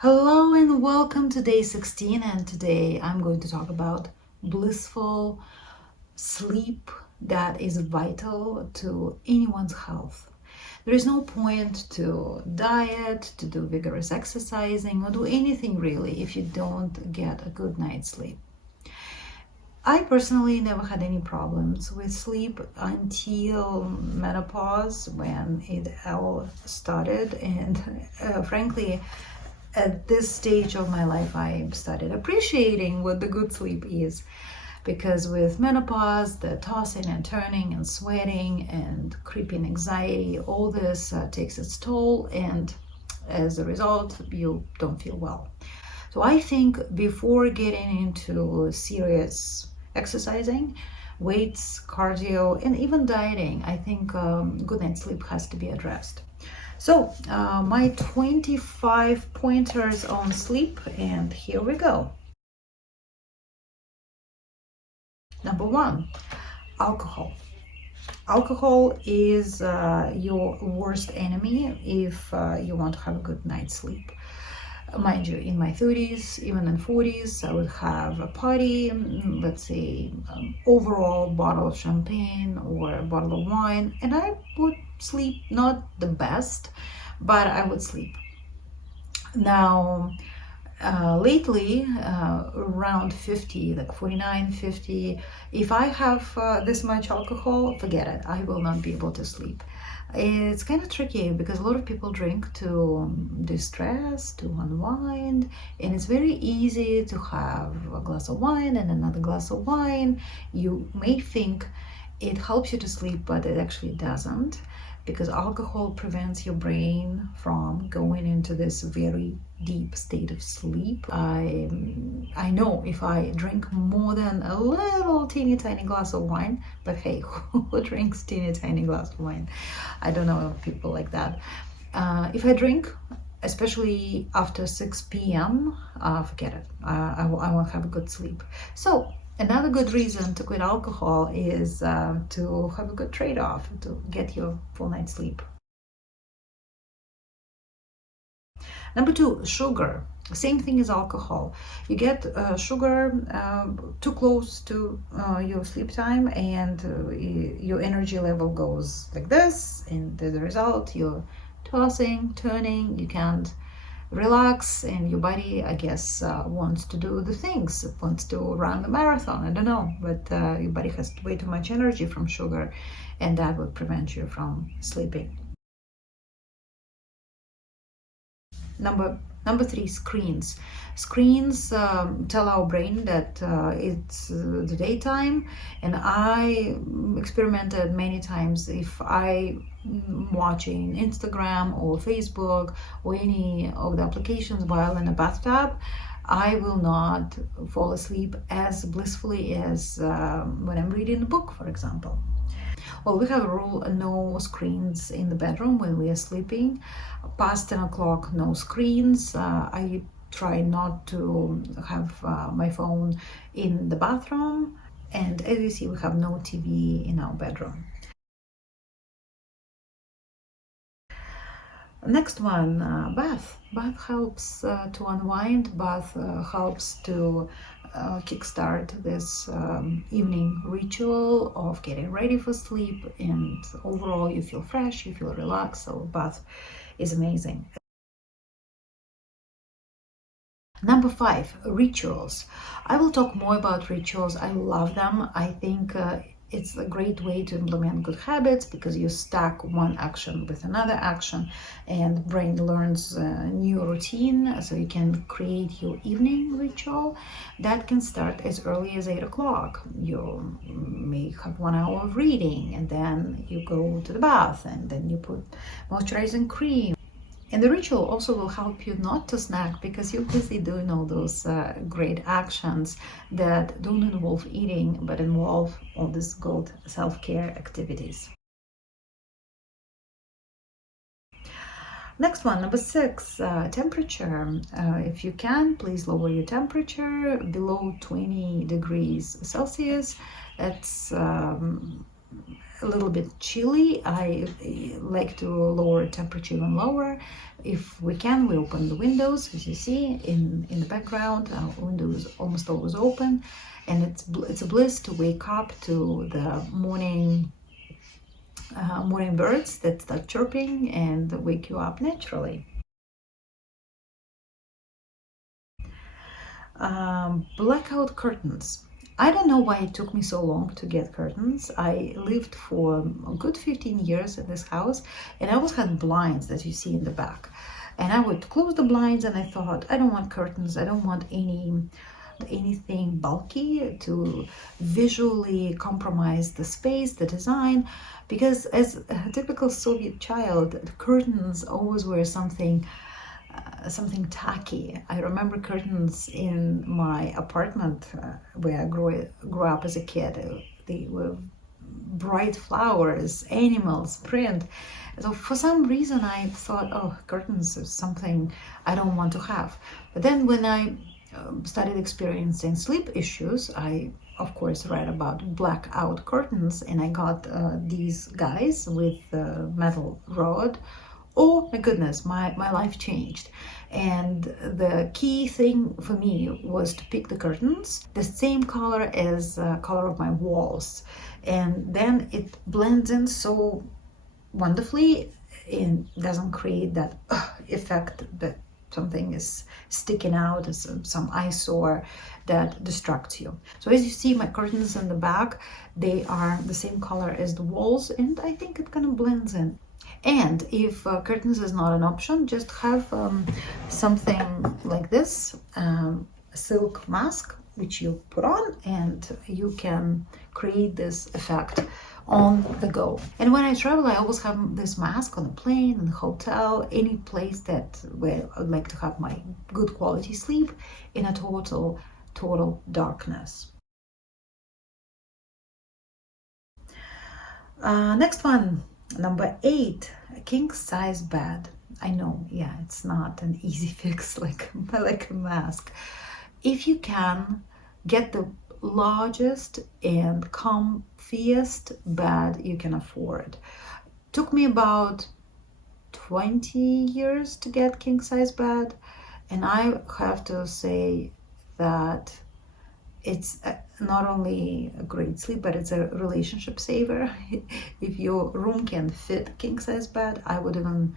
Hello and welcome to day 16, and today I'm going to talk about blissful sleep that is vital to anyone's health. There is no point to diet, to do vigorous exercising, or do anything really if you don't get a good night's sleep. I personally never had any problems with sleep until menopause when it all started, and frankly, at this stage of my life, I started appreciating what the good sleep is. Because with menopause, the tossing and turning and sweating and creeping anxiety, all this takes its toll, and as a result, you don't feel well. So I think before getting into serious exercising, weights, cardio, and even dieting, I think good night's sleep has to be addressed. So, my 25 pointers on sleep, and here we go. Number one, alcohol. Alcohol is your worst enemy if you want to have a good night's sleep. Mind you, in my 30s, even in 40s, I would have a party, let's say overall bottle of champagne or a bottle of wine, and I would sleep not the best, but I would sleep. Now, lately, around 50, like 49, 50, if I have this much alcohol, forget it. I will not be able to sleep. It's kind of tricky because a lot of people drink to distress, to unwind, and it's very easy to have a glass of wine and another glass of wine. You may think it helps you to sleep, but it actually doesn't, because alcohol prevents your brain from going into this very deep state of sleep. I know if I drink more than a little teeny tiny glass of wine, but hey, who drinks teeny tiny glass of wine? I don't know people like that. If I drink, especially after 6 p.m., forget it. I won't have a good sleep. So another good reason to quit alcohol is to have a good trade-off, to get your full night's sleep. Number two, sugar. Same thing as alcohol. You get sugar too close to your sleep time, and your energy level goes like this, and as a result, you're tossing, turning, you can't relax, and your body, I guess, wants to do the things. It wants to run the marathon. I don't know, but your body has way too much energy from sugar, and that would prevent you from sleeping. Number three, screens. Screens tell our brain that it's the daytime, and I experimented many times. If I watching Instagram or Facebook or any of the applications while in a bathtub, I will not fall asleep as blissfully as when I'm reading a book, for example. Well, we have a rule: no screens in the bedroom when we are sleeping. Past 10 o'clock, no screens. I try not to have my phone in the bathroom. And as you see, we have no TV in our bedroom. Next one, bath. Bath helps to unwind. Bath helps to kickstart this evening ritual of getting ready for sleep, and overall you feel fresh, you feel relaxed. So bath is amazing. Number five, rituals. I will talk more about rituals. I love them. I think it's a great way to implement good habits because you stack one action with another action, and brain learns a new routine, so you can create your evening ritual that can start as early as 8 o'clock. You may have 1 hour of reading, and then you go to the bath, and then you put moisturizing cream. And the ritual also will help you not to snack because you're busy doing all those great actions that don't involve eating but involve all these good self-care activities. Next one, number six, temperature. If you can, please lower your temperature below 20 degrees Celsius. That's a little bit chilly, I like to lower temperature even lower. If we can, we open the windows, as you see in the background. Window is almost always open, and it's a bliss to wake up to the morning birds that start chirping and wake you up naturally. Blackout curtains. I don't know why it took me so long to get curtains. I lived for a good 15 years in this house, and I always had blinds that you see in the back. And I would close the blinds, and I thought, I don't want curtains. I don't want anything bulky to visually compromise the space, the design, because as a typical Soviet child, the curtains always were something tacky. I remember curtains in my apartment where I grew up as a kid. They were bright flowers, animals, print. So for some reason I thought, oh, curtains is something I don't want to have. But then when I started experiencing sleep issues, I of course read about blackout curtains, and I got these guys with metal rod. Oh my goodness, my life changed. And the key thing for me was to pick the curtains the same color as the color of my walls. And then it blends in so wonderfully and doesn't create that effect that something is sticking out as some eyesore that distracts you. So as you see, my curtains in the back, they are the same color as the walls, and I think it kind of blends in. And if curtains is not an option, just have something like this, a silk mask, which you put on, and you can create this effect on the go. And when I travel, I always have this mask on a plane, in the hotel, any place where I would like to have my good quality sleep in a total darkness. Next one, number 8, a king size bed. I know, yeah, it's not an easy fix like a mask. If you can, get the largest and comfiest bed you can afford. Took me about 20 years to get king size bed, and I have to say that it's not only a great sleep, but it's a relationship saver. If your room can fit king size bed, I would even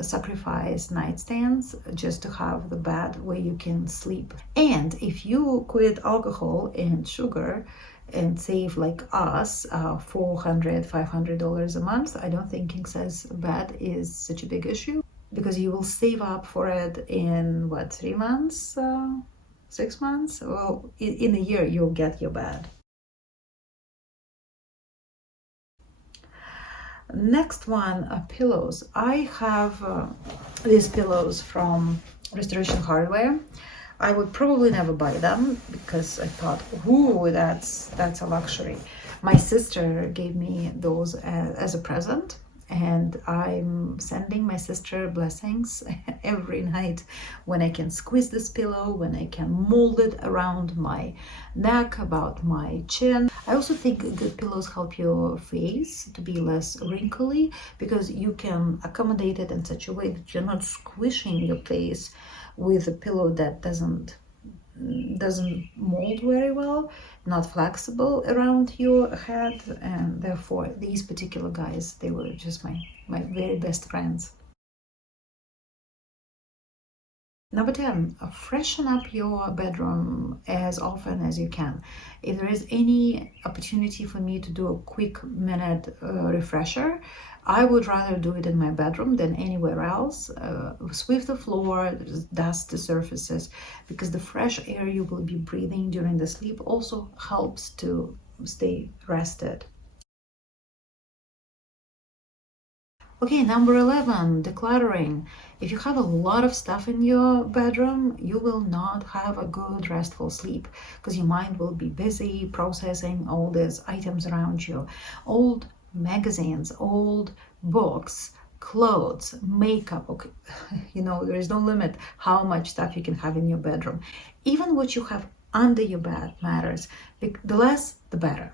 sacrifice nightstands just to have the bed where you can sleep. And if you quit alcohol and sugar and save like us $400-500 a month, I don't think king size bed is such a big issue, because you will save up for it in what, 3 months, 6 months. Well, in a year you'll get your bed. Next one, pillows. I have these pillows from Restoration Hardware. I would probably never buy them because I thought, ooh, that's a luxury. My sister gave me those as a present, and I'm sending my sister blessings every night when I can squeeze this pillow, when I can mold it around my neck, about my chin. I also think good pillows help your face to be less wrinkly, because you can accommodate it in such a way that you're not squishing your face with a pillow that doesn't mold very well, not flexible around your head. And therefore these particular guys, they were just my very best friends. Number 10, freshen up your bedroom as often as you can. If there is any opportunity for me to do a quick minute refresher, I would rather do it in my bedroom than anywhere else. Sweep the floor, dust the surfaces, because the fresh air you will be breathing during the sleep also helps to stay rested. Okay, number 11, decluttering. If you have a lot of stuff in your bedroom, you will not have a good restful sleep, because your mind will be busy processing all these items around you. Old magazines, old books, clothes, makeup. Okay. There is no limit how much stuff you can have in your bedroom. Even what you have under your bed matters. The less, the better.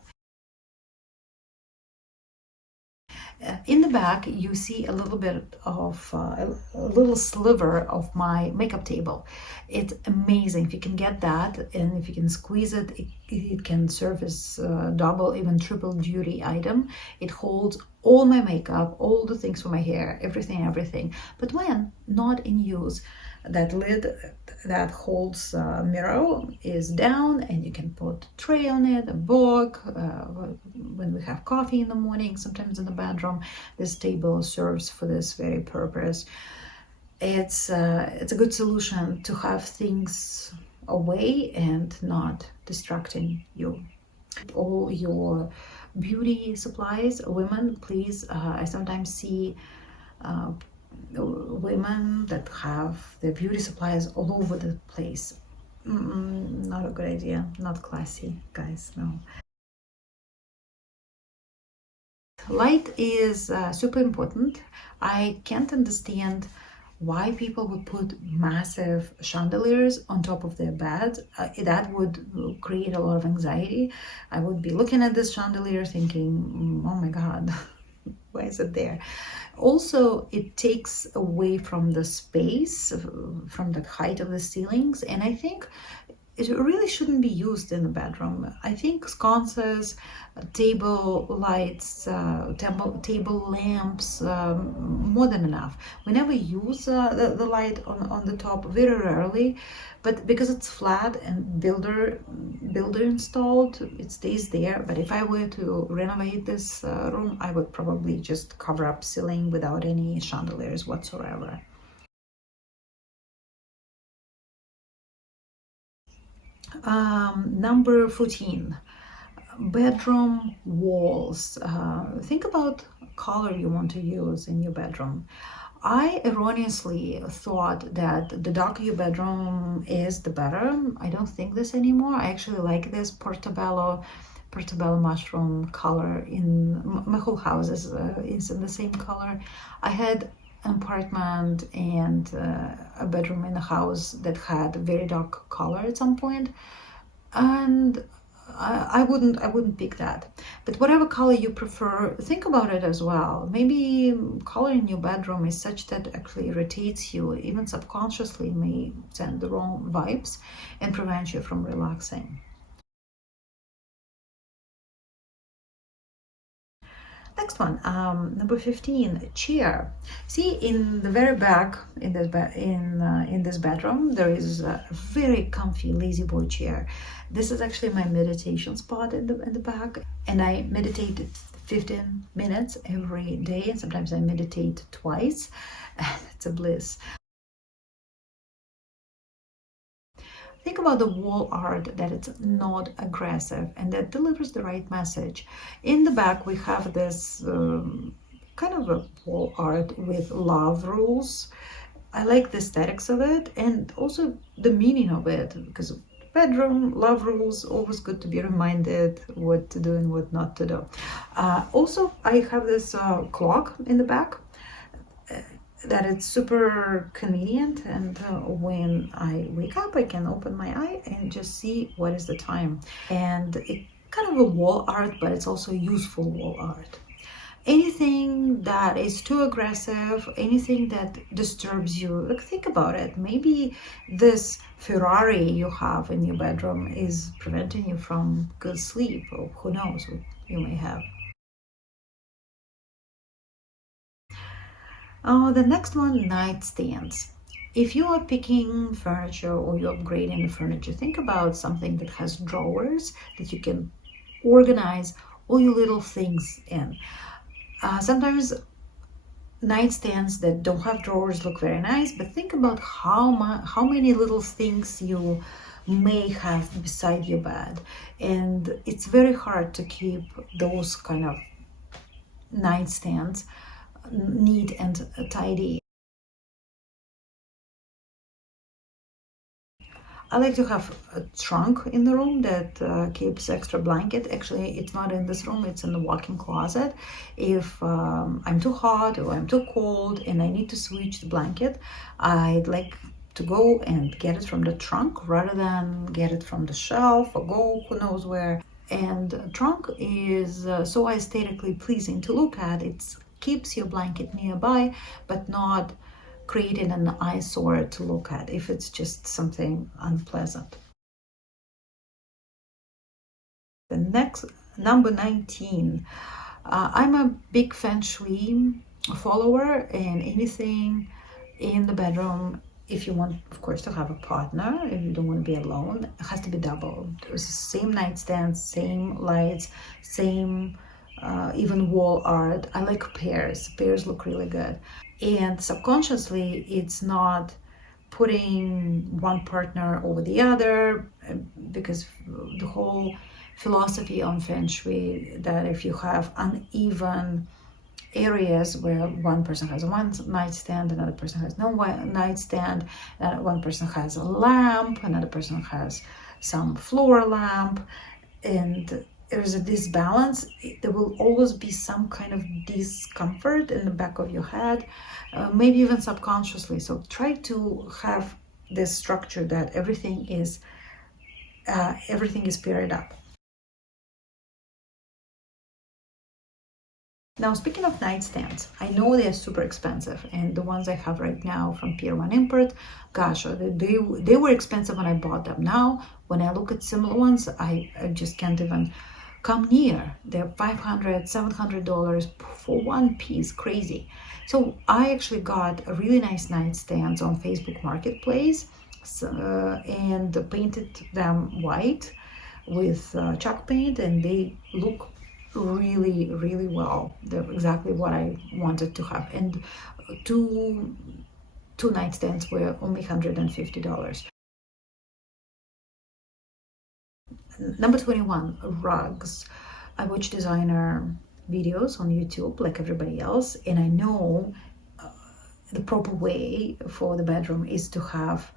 In the back, you see a little bit of a little sliver of my makeup table. It's amazing if you can get that, and if you can squeeze it, it can serve as double, even triple duty item. It holds all my makeup, all the things for my hair, everything. But when not in use, that lid that holds mirror is down, and you can put a tray on it, a book. When we have coffee in the morning, sometimes in the bedroom, this table serves for this very purpose. It's a good solution to have things away and not distracting you. All your beauty supplies, women, please. I sometimes see uh, women that have their beauty supplies all over the place. Not a good idea, not classy, guys, no. Light is super important. I can't understand why people would put massive chandeliers on top of their bed. That would create a lot of anxiety. I would be looking at this chandelier thinking, oh my God, why is it there? Also, it takes away from the space, from the height of the ceilings, and I think it really shouldn't be used in the bedroom. I think sconces, table lights, table lamps, more than enough. We never use the light on the top, very rarely, but because it's flat and builder installed, it stays there. But if I were to renovate this room, I would probably just cover up ceiling without any chandeliers whatsoever. Number 14, bedroom walls. Think about color you want to use in your bedroom. I erroneously thought that the darker your bedroom is, the better. I don't think this anymore. I actually like this portobello mushroom color. In my whole house is in the same color. I had an apartment and a bedroom in a house that had very dark color at some point, and I wouldn't pick that. But whatever color you prefer, think about it as well. Maybe color in your bedroom is such that actually irritates you, even subconsciously may send the wrong vibes and prevent you from relaxing. Next one, number 15, chair. See, in the very back in this bedroom, there is a very comfy lazy boy chair. This is actually my meditation spot in the back, and I meditate 15 minutes every day, and sometimes I meditate twice. It's a bliss. Think about the wall art that it's not aggressive and that delivers the right message. In the back, we have this kind of a wall art with love rules. I like the aesthetics of it and also the meaning of it, because bedroom love rules, always good to be reminded what to do and what not to do. Also, I have this clock in the back that it's super convenient, and when I wake up I can open my eye and just see what is the time. And it kind of a wall art, but it's also useful wall art. Anything that is too aggressive, anything that disturbs you, like, think about it. Maybe this Ferrari you have in your bedroom is preventing you from good sleep, or who knows what you may have. The next one, nightstands. If you are picking furniture or you're upgrading the furniture, think about something that has drawers that you can organize all your little things in. Sometimes nightstands that don't have drawers look very nice, but think about how many little things you may have beside your bed, and it's very hard to keep those kind of nightstands neat and tidy. I like to have a trunk in the room that keeps extra blanket. Actually, it's not in this room, it's in the walk-in closet. If I'm too hot or I'm too cold and I need to switch the blanket, I'd like to go and get it from the trunk rather than get it from the shelf or go who knows where. And trunk is so aesthetically pleasing to look at. It's keeps your blanket nearby, but not creating an eyesore to look at if it's just something unpleasant. The next, number 19. I'm a big feng shui follower, and anything in the bedroom, if you want, of course, to have a partner, if you don't want to be alone, it has to be double. There's the same nightstand, same lights, same even wall art. I like pairs. Pairs look really good. And subconsciously, it's not putting one partner over the other, because the whole philosophy on feng shui that if you have uneven areas where one person has one nightstand, another person has no nightstand, one person has a lamp, another person has some floor lamp, and there's a disbalance, there will always be some kind of discomfort in the back of your head, maybe even subconsciously. So try to have this structure that everything is paired up. Now, speaking of nightstands, I know they're super expensive, and the ones I have right now from Pier 1 Import, gosh, they were expensive when I bought them. Now, when I look at similar ones, I just can't even come near. They're $500, $700 for one piece, crazy. So I actually got a really nice nightstands on Facebook Marketplace, and painted them white with chalk paint, and they look really, really well. They're exactly what I wanted to have. And two nightstands were only $150. Number 21, rugs. I watch designer videos on YouTube like everybody else, and I know the proper way for the bedroom is to have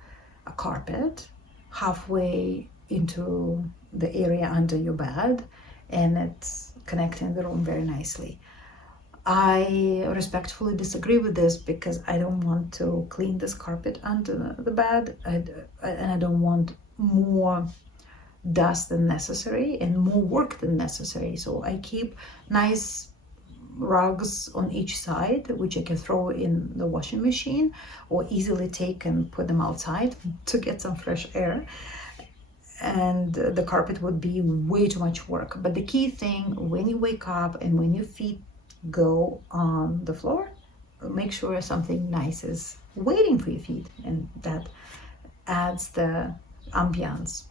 a carpet halfway into the area under your bed, and it's connecting the room very nicely. I respectfully disagree with this because I don't want to clean this carpet under the bed, and I don't want more dust than necessary and more work than necessary. So I keep nice rugs on each side, which I can throw in the washing machine or easily take and put them outside to get some fresh air. And the carpet would be way too much work. But the key thing, when you wake up and when your feet go on the floor, make sure something nice is waiting for your feet, and that adds the ambiance.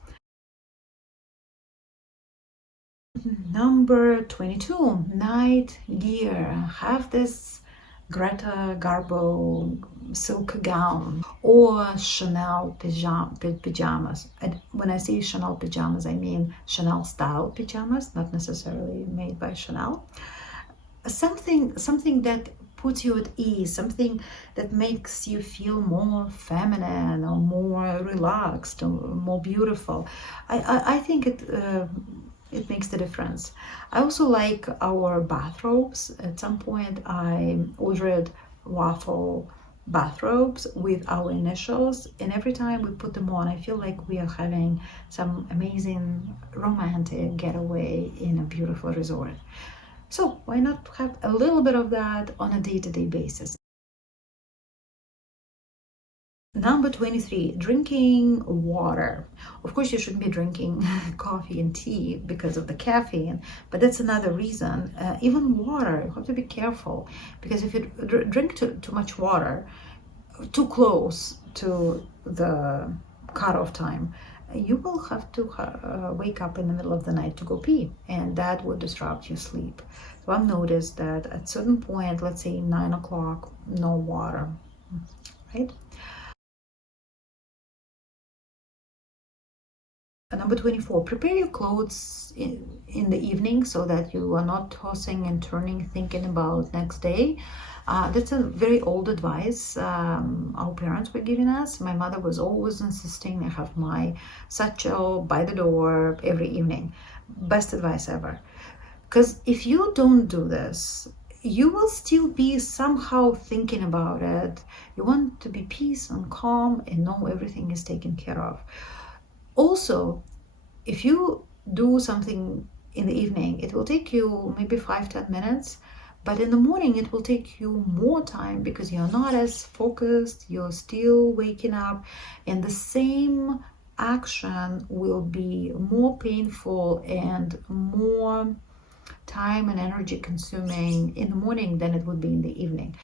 Number 22, night gear. Have this Greta Garbo silk gown or Chanel pajamas. And when I say Chanel pajamas, I mean Chanel style pajamas, not necessarily made by Chanel. Something that puts you at ease, something that makes you feel more feminine or more relaxed or more beautiful. I think it makes the difference. I also like our bathrobes. At some point, I ordered waffle bathrobes with our initials, and every time we put them on, I feel like we are having some amazing romantic getaway in a beautiful resort. So why not have a little bit of that on a day-to-day basis? Number 23, drinking water. Of course, you shouldn't be drinking coffee and tea because of the caffeine, but that's another reason. Even water, you have to be careful, because if you drink too much water, too close to the cutoff time, you will have to wake up in the middle of the night to go pee, and that would disrupt your sleep. So I've noticed that at certain point, let's say 9 o'clock, no water, right? Number 24, prepare your clothes in the evening so that you are not tossing and turning thinking about next day. That's a very old advice our parents were giving us. My mother was always insisting I have my satchel by the door every evening. Best advice ever. Because if you don't do this, you will still be somehow thinking about it. You want to be peace and calm and know everything is taken care of. Also, if you do something in the evening, it will take you maybe 5-10 minutes, But in the morning, it will take you more time because you're not as focused, you're still waking up, and the same action will be more painful and more time and energy consuming in the morning than it would be in the evening.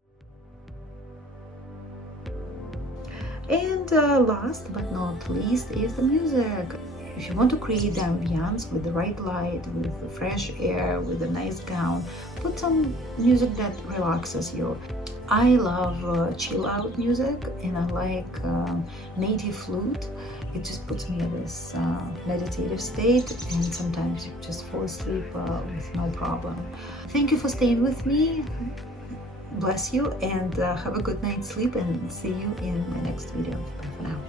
And last but not least is the music. If you want to create the ambience with the right light, with the fresh air, with a nice gown, put some music that relaxes you. I love chill out music, and I like native flute. It just puts me in this meditative state, and sometimes you just fall asleep with no problem. Thank you for staying with me. Bless you, and have a good night's sleep, and see you in my next video. Bye for now.